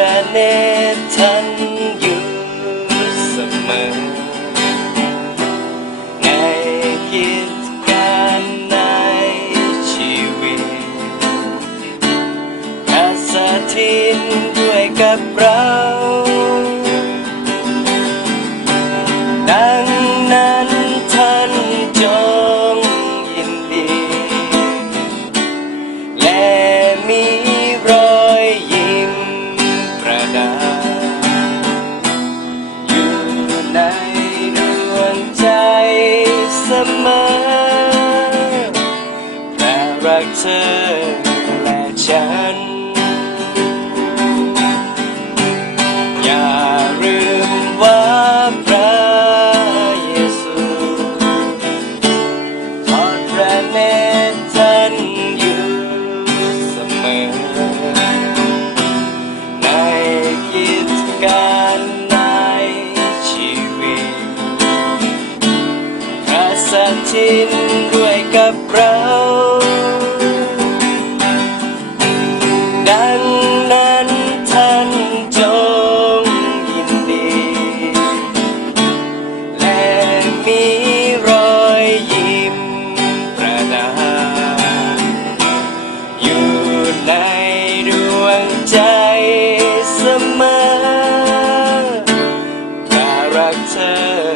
ระเนตรท่านอยู่เสมอ ในกิจการในชีวิตอาสาทินด้วยกับเรา ดับอยู่ในดวงใจเสมอและรักเธอและฉัน อย่าลืมว่าพระเยซูทอดพระเนตรท่านอยู่เสมอ พระสถิตด้วยกับเรา ดังนั้นท่านจงยินดี และมีรอยยิ้มประดับอยู่ในดวงใจเสมอถ้ารักเธอ